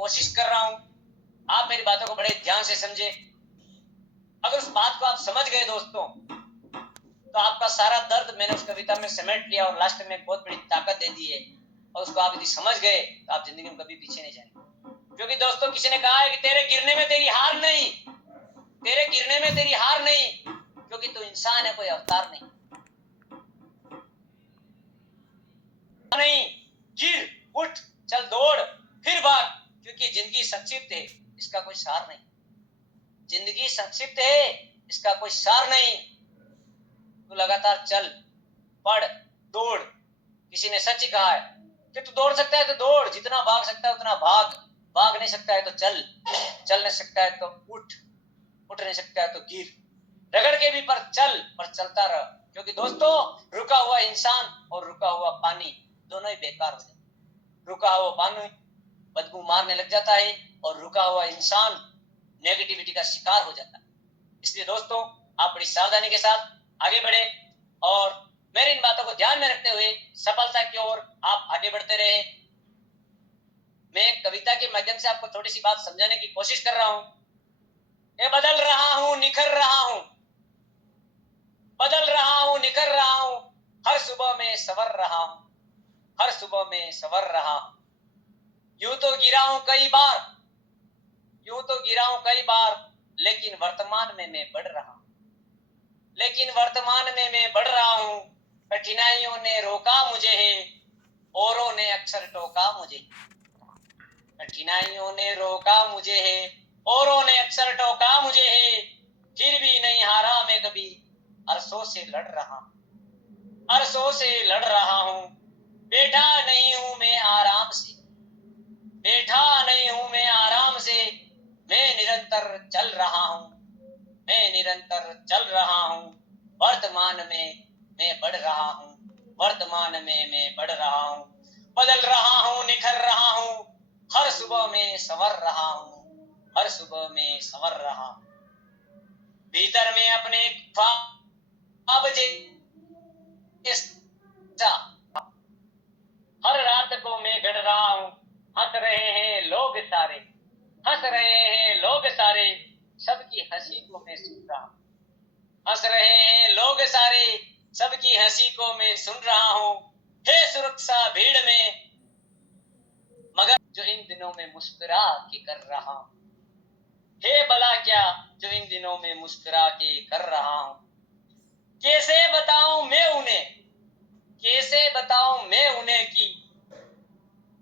कोशिश कर रहा हूं। आप मेरी बातों को बड़े ध्यान से समझे। अगर उस बात को आप समझ गए दोस्तों, तो आपका सारा दर्द मैंने उस कविता में समेट लिया और लास्ट में एक बहुत बड़ी ताकत दे दी है। और उसको आप यदि समझ गए तो आप जिंदगी में कभी पीछे नहीं जाएंगे। क्योंकि दोस्तों किसी ने कहा है कि तेरे गिरने में तेरी हार नहीं, तेरे गिरने में तेरी हार नहीं, क्योंकि तू इंसान है, कोई अवतार नहीं। नहीं, गिर, उठ, चल, दौड़, फिर भाग, क्योंकि जिंदगी संक्षिप्त है, इसका कोई सार नहीं। जिंदगी संक्षिप्त है, इसका कोई सार नहीं। तू लगातार चल, पढ़, दौड़। किसी ने सच ही कहा है कि तू दौड़ सकता है तो दौड़, जितना भाग सकता है उतना भाग, भाग नहीं सकता है तो चल, चल नहीं सकता है तो उठ, उठ नहीं सकता है तो गिर, रगड़ के भी पर चल, पर चलता रह। क्योंकि दोस्तों रुका हुआ इंसान और रुका हुआ पानी दोनों ही बेकार हो जाता है। रुका हुआ पानी बदबू मारने लग जाता है और रुका हुआ इंसान नेगेटिविटी का शिकार हो जाता है। इसलिए दोस्तों आप बड़ी सावधानी के साथ आगे बढ़े और मेरी इन बातों को ध्यान में रखते हुए सफलता की ओर आप आगे बढ़ते रहे। मैं एक कविता के माध्यम से आपको थोड़ी सी बात समझाने की कोशिश कर रहा हूं। मैं बदल रहा हूं, निखर रहा हूं, बदल रहा हूं, निखर रहा हूं, हर सुबह में संवर रहा हूं, हर सुबह में संवर रहा हूं। यूं तो गिरा हूं कई बार, यूं तो गिरा हूं कई बार, लेकिन वर्तमान में मैं बढ़ रहा हूं, लेकिन वर्तमान में मैं बढ़ रहा हूं। कठिनाइयों ने रोका मुझे है, औरों ने अक्सर टोका मुझे। कठिनाइयों ने रोका मुझे है, औरों ने अक्सर टोका मुझे है, फिर भी नहीं हारा मैं कभी, अरसों से लड़ रहा हूं, अरसों से लड़ रहा हूं। बैठा नहीं हूं मैं आराम से, बैठा नहीं हूं मैं आराम से, मैं निरंतर चल रहा हूं, मैं निरंतर चल रहा हूं। वर्तमान में मैं बढ़ रहा हूं, वर्तमान में मैं बढ़ रहा हूं। बदल रहा हूं, निखर रहा हूं, हर सुबह में संवर रहा हूं, हर सुबह में संवर रहा हूं। भीतर में अपने ख्वाब जैसा हर रात को मैं गढ़ रहा हूं। हंस रहे हैं लोग सारे, हंस रहे हैं लोग सारे, सबकी हंसी को मैं सुन रहा हूं। हंस रहे हैं लोग सारे, सबकी हंसी को मैं सुन रहा हूं। हे सुरक्षा भीड़ में, मगर जो इन दिनों में मुस्कुरा के कर रहा हूं। हे भला क्या जो इन दिनों में मुस्कुरा के कर रहा हूं। कैसे बताऊं मैं उन्हें, कैसे बताऊं मैं उन्हें कि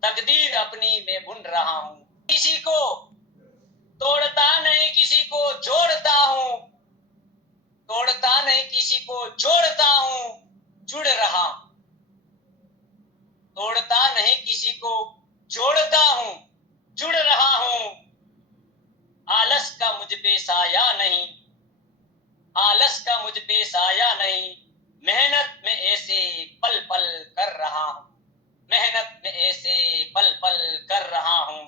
तकदीर अपनी मैं बुन रहा हूं। किसी को तोड़ता नहीं, किसी को जोड़ता हूं, तोड़ता नहीं किसी को जोड़ता हूं, जुड़ रहा हूं। तोड़ता नहीं किसी को जोड़ता हूं, जुड़ रहा हूं। आलस का मुझ पे साया नहीं, आलस का मुझ पे साया नहीं, मेहनत में ऐसे पल पल कर रहा हूं, मेहनत में ऐसे पल पल कर रहा हूं।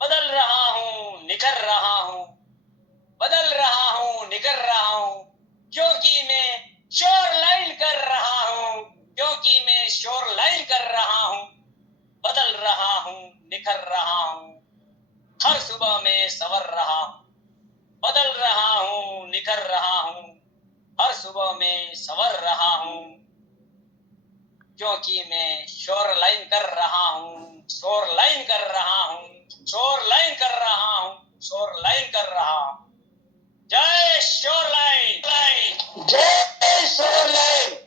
बदल रहा हूं, निखर रहा हूं, बदल रहा हूं, निखर रहा हूं, क्योंकि मैं शोर लाइन कर रहा हूं, क्योंकि मैं शोर लाइन कर रहा हूं। बदल रहा हूं, निखर रहा हूं, हर सुबह में संवर रहा हूं। बदल रहा हूं, निखर रहा हूं, हर सुबह में संवर रहा हूं, क्योंकि मैं शोर लाइन कर रहा हूं, शोर लाइन कर रहा हूं, शोर लाइन कर रहा हूं, शोर लाइन कर रहा हूं। जय शोर लाइन, जय शोर लाइन।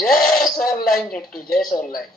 जय शोर लाइन, जय शोर लाइन।